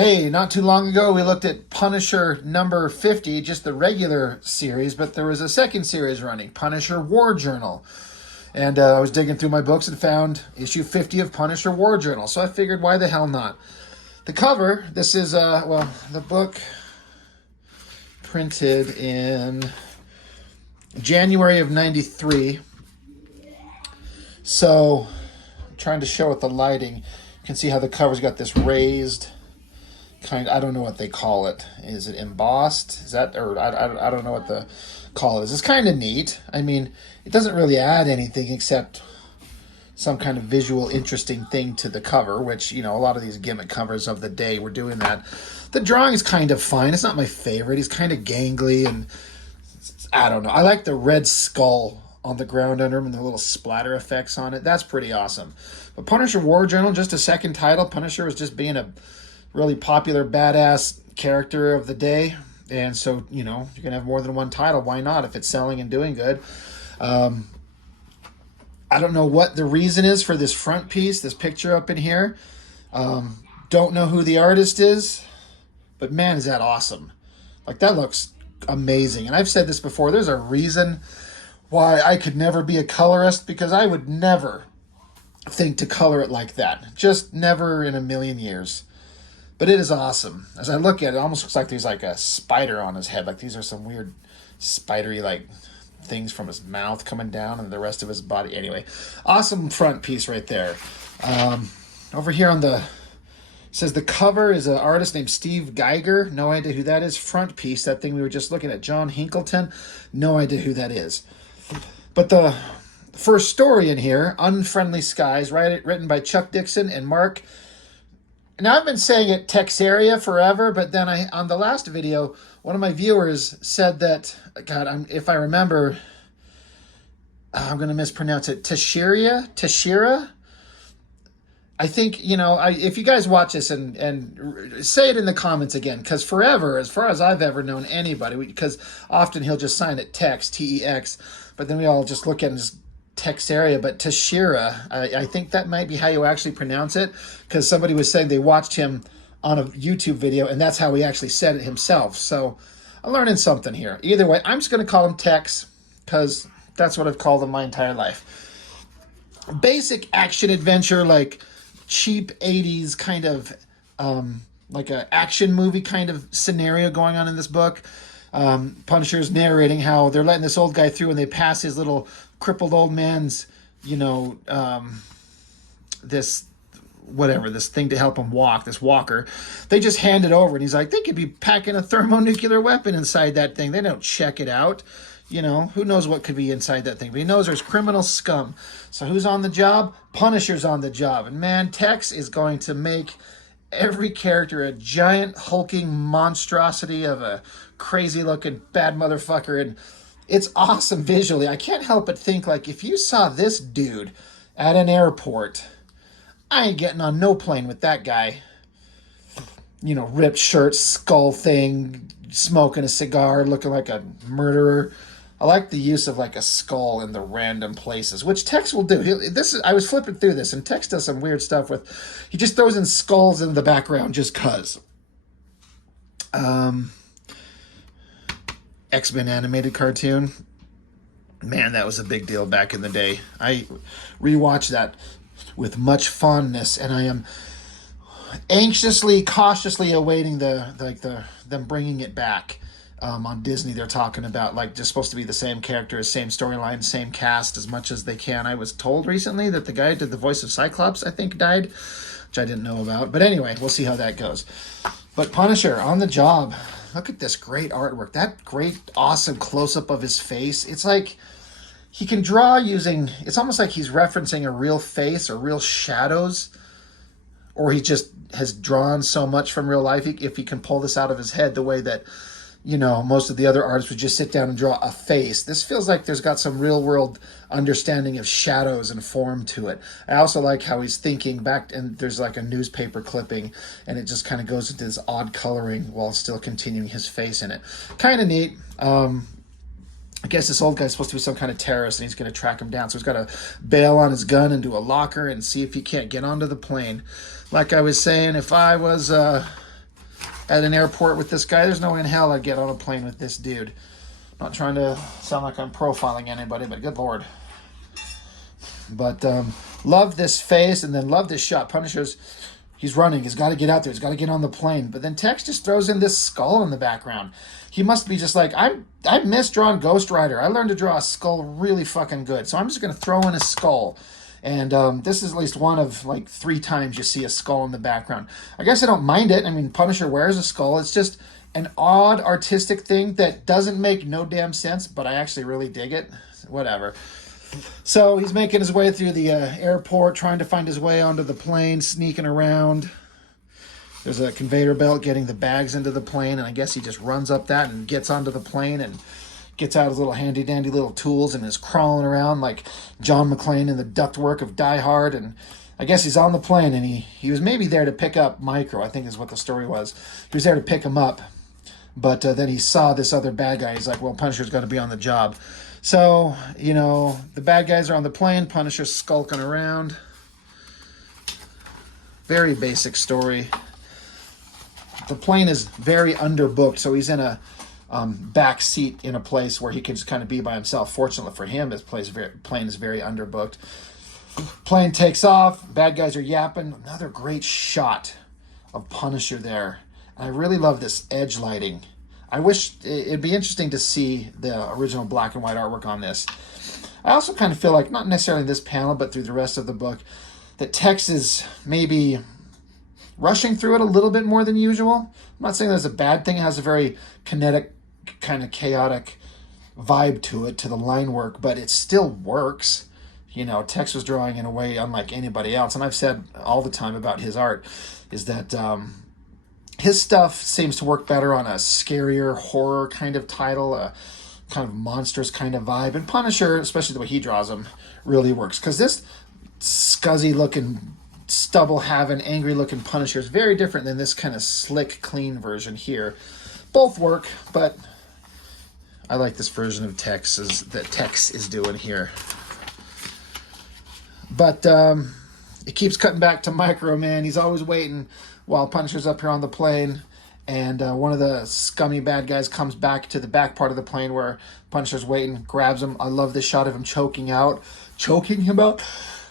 Hey, not too long ago we looked at Punisher number 50, just the regular series, but there was a second series running, Punisher War Journal. And I was digging through my books and found issue 50 of Punisher War Journal, so I figured why the hell not. The cover, this is, the book printed in January of 93. So, I'm trying to show it the lighting. You can see how the cover's got this raised I don't know what they call it. Is it embossed? Is that, or I don't know what the call is. It's kind of neat. I mean, it doesn't really add anything except some kind of visual interesting thing to the cover, which, you know, a lot of these gimmick covers of the day were doing that. The drawing is kind of fine. It's not my favorite. He's kind of gangly, and I don't know. I like the red skull on the ground under him and the little splatter effects on it. That's pretty awesome. But Punisher War Journal, just a second title. Punisher was just being a really popular badass character of the day, and so, you know, you can have more than one title. Why not, if it's selling and doing good? I don't know what the reason is for this front piece, this picture up in here. Don't know who the artist is, but man, is that awesome. Like, that looks amazing. And I've said this before, there's a reason why I could never be a colorist, because I would never think to color it like that. Just never in a million years. But it is awesome. As I look at it, it almost looks like there's like a spider on his head. Like, these are some weird spidery like things from his mouth coming down and the rest of his body. Anyway, awesome front piece right there. Over here on it says the cover is an artist named Steve Geiger. No idea who that is. Front piece, that thing we were just looking at, John Hinkleton. No idea who that is. But the first story in here, Unfriendly Skies, written by Chuck Dixon and Mark. Now, I've been saying it TEX area forever, but then on the last video, one of my viewers said that, God, if I remember, I'm going to mispronounce it, Tashira? I think, you know, if you guys watch this and say it in the comments again, because forever, as far as I've ever known anybody, because often he'll just sign it TEX, TEX, but then we all just look at it and just TEX area, but Tashira, I think that might be how you actually pronounce it, because somebody was saying they watched him on a YouTube video, and that's how he actually said it himself. So I'm learning something here. Either way, I'm just going to call him TEX, because that's what I've called him my entire life. Basic action adventure, like cheap 80s kind of, like an action movie kind of scenario going on in this book. Punisher's narrating how they're letting this old guy through, and they pass his little crippled old man's, you know, this thing to help him walk, this walker. They just hand it over, and he's like, they could be packing a thermonuclear weapon inside that thing. They don't check it out. You know, who knows what could be inside that thing. But he knows there's criminal scum. So who's on the job? Punisher's on the job. And man, Tex is going to make every character a giant hulking monstrosity of a crazy looking bad motherfucker. And it's awesome visually. I can't help but think, like, if you saw this dude at an airport, I ain't getting on no plane with that guy. You know, ripped shirt, skull thing, smoking a cigar, looking like a murderer. I like the use of like a skull in the random places, which Tex will do. I was flipping through this, and Tex does some weird stuff with, he just throws in skulls in the background just cuz. X-Men animated cartoon. Man, that was a big deal back in the day. I rewatched that with much fondness, and I am anxiously, cautiously awaiting them bringing it back. On Disney, they're talking about, like, just supposed to be the same characters, same storyline, same cast as much as they can. I was told recently that the guy who did the voice of Cyclops, I think, died, which I didn't know about. But anyway, we'll see how that goes. But Punisher, on the job. Look at this great artwork. That great, awesome close-up of his face. It's like he can draw using, it's almost like he's referencing a real face or real shadows, or he just has drawn so much from real life, if he can pull this out of his head the way that, you know, most of the other artists would just sit down and draw a face. This feels like there's got some real world understanding of shadows and form to it. I also like how he's thinking back, and there's like a newspaper clipping, and it just kind of goes into this odd coloring while still continuing his face in it. Kind of neat. I guess this old guy's supposed to be some kind of terrorist, and he's going to track him down. So he's got to bail on his gun into a locker and see if he can't get onto the plane. Like I was saying, if I was at an airport with this guy. There's no way in hell I'd get on a plane with this dude. Not trying to sound like I'm profiling anybody, but good Lord. But love this face, and then love this shot. Punisher's, he's running. He's got to get out there. He's got to get on the plane. But then Tex just throws in this skull in the background. He must be just like, I miss drawing Ghost Rider. I learned to draw a skull really fucking good. So I'm just going to throw in a skull. And this is at least one of like 3 times you see a skull in the background. I guess I don't mind it. I mean, Punisher wears a skull. It's just an odd artistic thing that doesn't make no damn sense, but I actually really dig it. Whatever. So he's making his way through the airport, trying to find his way onto the plane, sneaking around. There's a conveyor belt getting the bags into the plane, and I guess he just runs up that and gets onto the plane and gets out his little handy-dandy little tools and is crawling around like John McClane in the ductwork of Die Hard. And I guess he's on the plane, and he was maybe there to pick up Micro, I think is what the story was. He was there to pick him up, but then he saw this other bad guy. He's like, well, Punisher's got to be on the job. So, you know, the bad guys are on the plane. Punisher's skulking around. Very basic story. The plane is very underbooked, so he's in a back seat in a place where he can just kind of be by himself. Fortunately for him, his plane is very underbooked. Plane takes off. Bad guys are yapping. Another great shot of Punisher there. And I really love this edge lighting. I wish it'd be interesting to see the original black and white artwork on this. I also kind of feel like, not necessarily in this panel, but through the rest of the book, that Tex is maybe rushing through it a little bit more than usual. I'm not saying that's a bad thing. It has a very kinetic, kind of chaotic vibe to it, to the line work, but it still works. You know, Tex was drawing in a way unlike anybody else, and I've said all the time about his art, is that his stuff seems to work better on a scarier horror kind of title, a kind of monstrous kind of vibe. And Punisher, especially the way he draws him, really works. Because this scuzzy-looking, stubble-having, angry-looking Punisher is very different than this kind of slick, clean version here. Both work, but I like this version of Tex that Tex is doing here. But it keeps cutting back to Micro, man. He's always waiting while Punisher's up here on the plane, and one of the scummy bad guys comes back to the back part of the plane where Punisher's waiting, grabs him. I love this shot of him choking him out.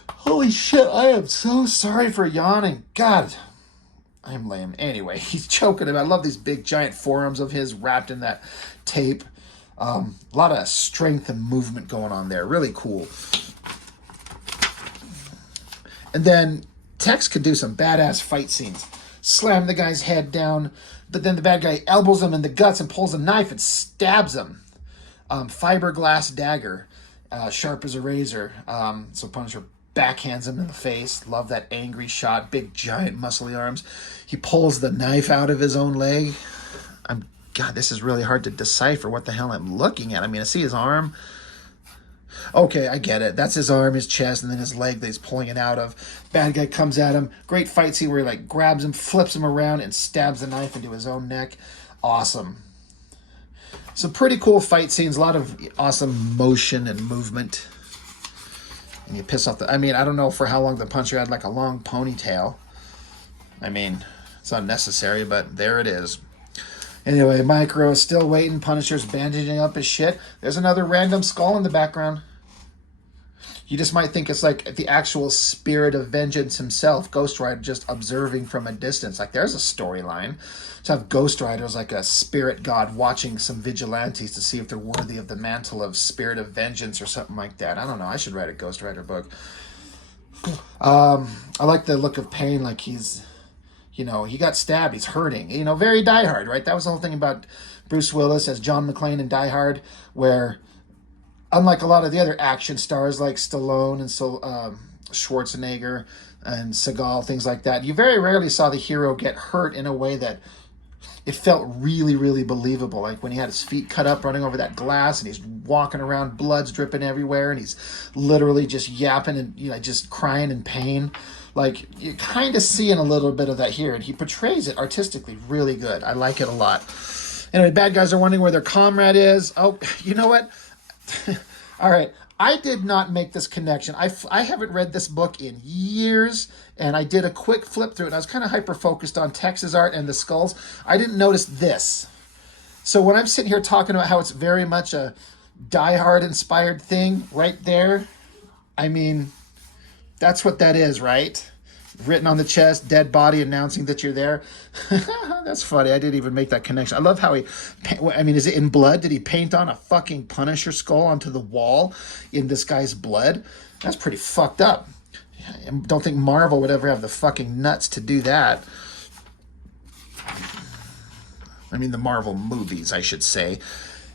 Holy shit, I am so sorry for yawning. God, I'm lame. Anyway, he's choking him. I love these big giant forearms of his wrapped in that tape. A lot of strength and movement going on there. Really cool. And then Tex could do some badass fight scenes. Slam the guy's head down, but then the bad guy elbows him in the guts and pulls a knife and stabs him. Fiberglass dagger, sharp as a razor. So Punisher backhands him in the face. Love that angry shot. Big, giant, muscly arms. He pulls the knife out of his own leg. God, this is really hard to decipher what the hell I'm looking at. I mean, I see his arm. Okay, I get it. That's his arm, his chest, and then his leg that he's pulling it out of. Bad guy comes at him. Great fight scene where he like grabs him, flips him around, and stabs the knife into his own neck. Awesome. Some pretty cool fight scenes. A lot of awesome motion and movement. And you piss off I mean, I don't know for how long the Punisher had like a long ponytail. I mean, it's unnecessary, but there it is. Anyway, Micro is still waiting. Punisher's bandaging up his shit. There's another random skull in the background. You just might think it's like the actual spirit of vengeance himself, Ghost Rider, just observing from a distance. Like, there's a storyline. To have Ghost Rider as like a spirit god watching some vigilantes to see if they're worthy of the mantle of spirit of vengeance or something like that. I don't know. I should write a Ghost Rider book. I like the look of pain, like he's, you know, he got stabbed. He's hurting. You know, very Die Hard, right? That was the whole thing about Bruce Willis as John McClane in Die Hard, where unlike a lot of the other action stars like Stallone and Schwarzenegger and Seagal, things like that, you very rarely saw the hero get hurt in a way that it felt really, really believable. Like when he had his feet cut up running over that glass and he's walking around, blood's dripping everywhere, and he's literally just yapping and, you know, just crying in pain. Like, you're kind of seeing a little bit of that here, and he portrays it artistically really good. I like it a lot. Anyway, bad guys are wondering where their comrade is. Oh, you know what? All right, I did not make this connection. I haven't read this book in years, and I did a quick flip through it. And I was kind of hyper-focused on Tex's art and the skulls. I didn't notice this. So when I'm sitting here talking about how it's very much a Die Hard inspired thing right there, I mean, that's what that is, right? Written on the chest, dead body announcing that you're there. That's funny. I didn't even make that connection. I love how is it in blood? Did he paint on a fucking Punisher skull onto the wall in this guy's blood? That's pretty fucked up. I don't think Marvel would ever have the fucking nuts to do that. I mean, the Marvel movies, I should say.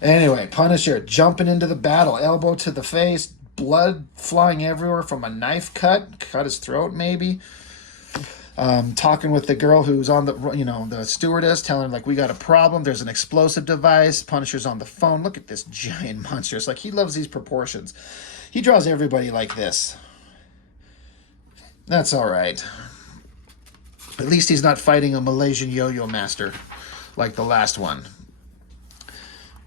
Anyway, Punisher jumping into the battle, elbow to the face, blood flying everywhere from a knife cut his throat maybe. Talking with the girl who's on the stewardess, telling her, like, we got a problem. There's an explosive device. Punisher's on the phone. Look at this giant monster. It's like he loves these proportions. He draws everybody like this. That's all right. At least he's not fighting a Malaysian yo-yo master like the last one.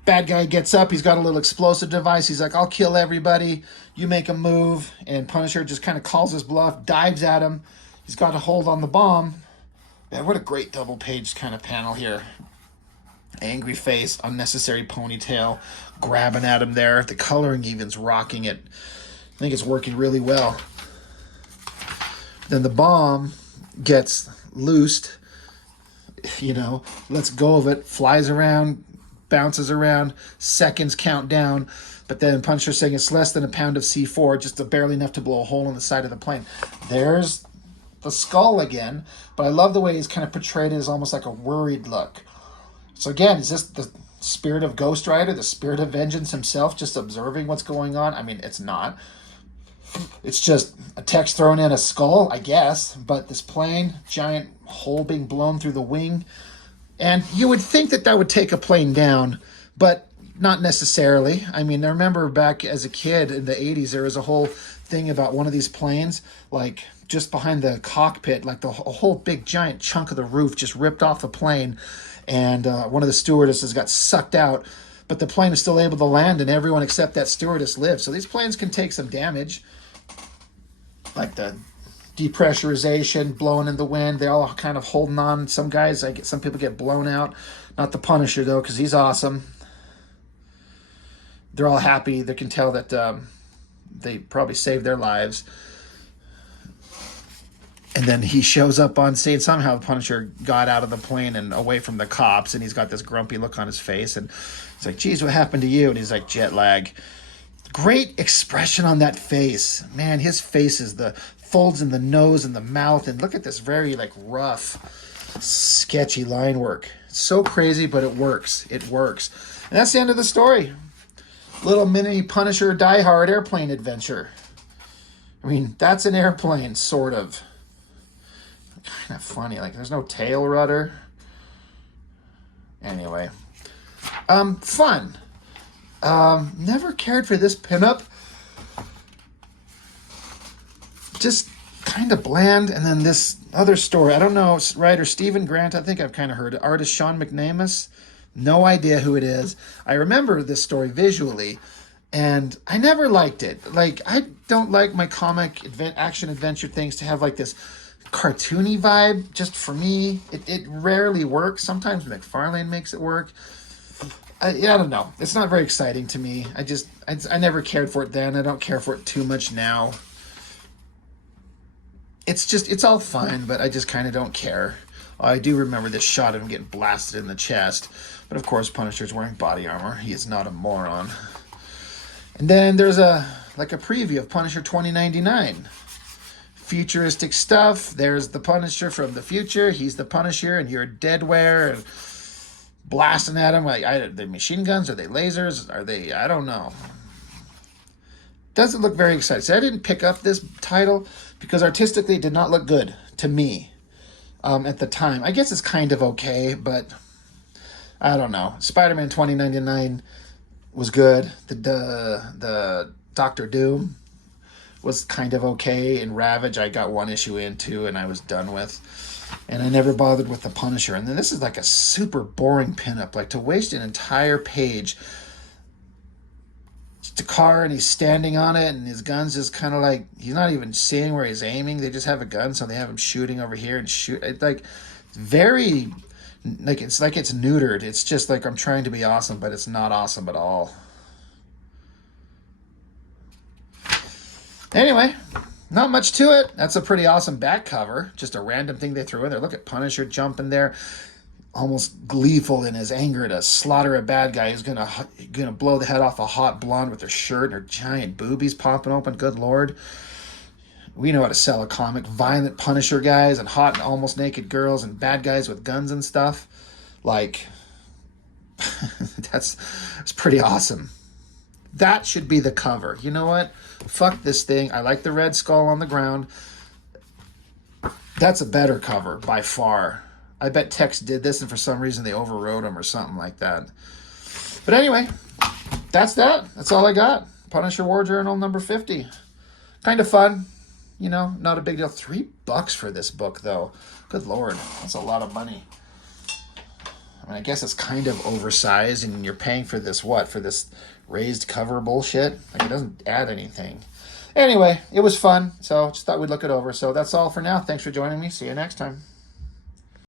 Bad guy gets up. He's got a little explosive device. He's like, I'll kill everybody. You make a move. And Punisher just kind of calls his bluff, dives at him. He's got a hold on the bomb. Man, what a great double page kind of panel here. Angry face, unnecessary ponytail, grabbing at him there. The coloring even's rocking it. I think it's working really well. Then the bomb gets loosed, lets go of it, flies around, bounces around, seconds count down, but then Punisher saying it's less than a pound of C4, just barely enough to blow a hole in the side of the plane. There's the skull again, but I love the way he's kind of portrayed it as almost like a worried look. So again, is this the spirit of Ghost Rider, the spirit of vengeance himself, just observing what's going on? I mean, it's not. It's just a text thrown in a skull, I guess, but this plane, giant hole being blown through the wing. And you would think that would take a plane down, but not necessarily. I mean, I remember back as a kid in the 80s, there was a whole thing about one of these planes, like just behind the cockpit, like a whole big giant chunk of the roof just ripped off the plane, and one of the stewardesses got sucked out, but the plane was still able to land, and everyone except that stewardess lived. So these planes can take some damage, like the depressurization, blowing in the wind. They're all kind of holding on. Some people get blown out. Not the Punisher, though, because he's awesome. They're all happy. They can tell that they probably saved their lives. And then he shows up on scene. Somehow the Punisher got out of the plane and away from the cops, and he's got this grumpy look on his face. And it's like, geez, what happened to you? And he's like, jet lag. Great expression on that face. Man, his face is the folds in the nose and the mouth. And look at this very, rough, sketchy line work. It's so crazy, but it works. It works. And that's the end of the story. Little mini Punisher Die Hard airplane adventure. I mean, that's an airplane, sort of. Kind of funny. There's no tail rudder. Anyway. Fun. Never cared for this pinup. Just kind of bland. And then this other story. I don't know. Writer Stephen Grant, I think I've kind of heard it. Artist Sean McNamus. No idea who it is. I remember this story visually, and I never liked it. I don't like my comic action adventure things to have this cartoony vibe. Just for me, it rarely works. Sometimes McFarlane makes it work. I don't know. It's not very exciting to me. I never cared for it then. I don't care for it too much now. It's all fine, but I just kind of don't care. I do remember this shot of him getting blasted in the chest. But of course, Punisher's wearing body armor. He is not a moron. And then there's a preview of Punisher 2099. Futuristic stuff. There's the Punisher from the future. He's the Punisher, and you're deadware and blasting at him. Are they machine guns? Are they lasers? Are they? I don't know. Doesn't look very exciting. So I didn't pick up this title because artistically it did not look good to me at the time. I guess it's kind of okay, but I don't know. Spider-Man 2099 was good. The Doctor Doom was kind of okay. And Ravage, I got one issue into and I was done with. And I never bothered with the Punisher. And then this is a super boring pinup. To waste an entire page the car and he's standing on it and his gun's just kind of like, he's not even seeing where he's aiming. They just have a gun, so they have him shooting over here and shoot. It, like, very, like it's neutered. It's just like I'm trying to be awesome, but it's not awesome at all. Anyway, not much to it. That's a pretty awesome back cover. Just a random thing they threw in there. Look at Punisher jumping there, almost gleeful in his anger to slaughter a bad guy who's gonna blow the head off a hot blonde with her shirt and her giant boobies popping open. Good Lord. We know how to sell a comic. Violent Punisher guys and hot and almost naked girls and bad guys with guns and stuff. Like, it's pretty awesome. That should be the cover. You know what? Fuck this thing. I like the Red Skull on the ground. That's a better cover by far. I bet TEX did this and for some reason they overrode him or something like that. But anyway, that's that. That's all I got. Punisher War Journal number 50. Kind of fun. You know, not a big deal. $3 for this book, though. Good Lord. That's a lot of money. I mean, I guess it's kind of oversized, and you're paying for this, what? For this raised cover bullshit? Like, it doesn't add anything. Anyway, it was fun, so just thought we'd look it over. So that's all for now. Thanks for joining me. See you next time.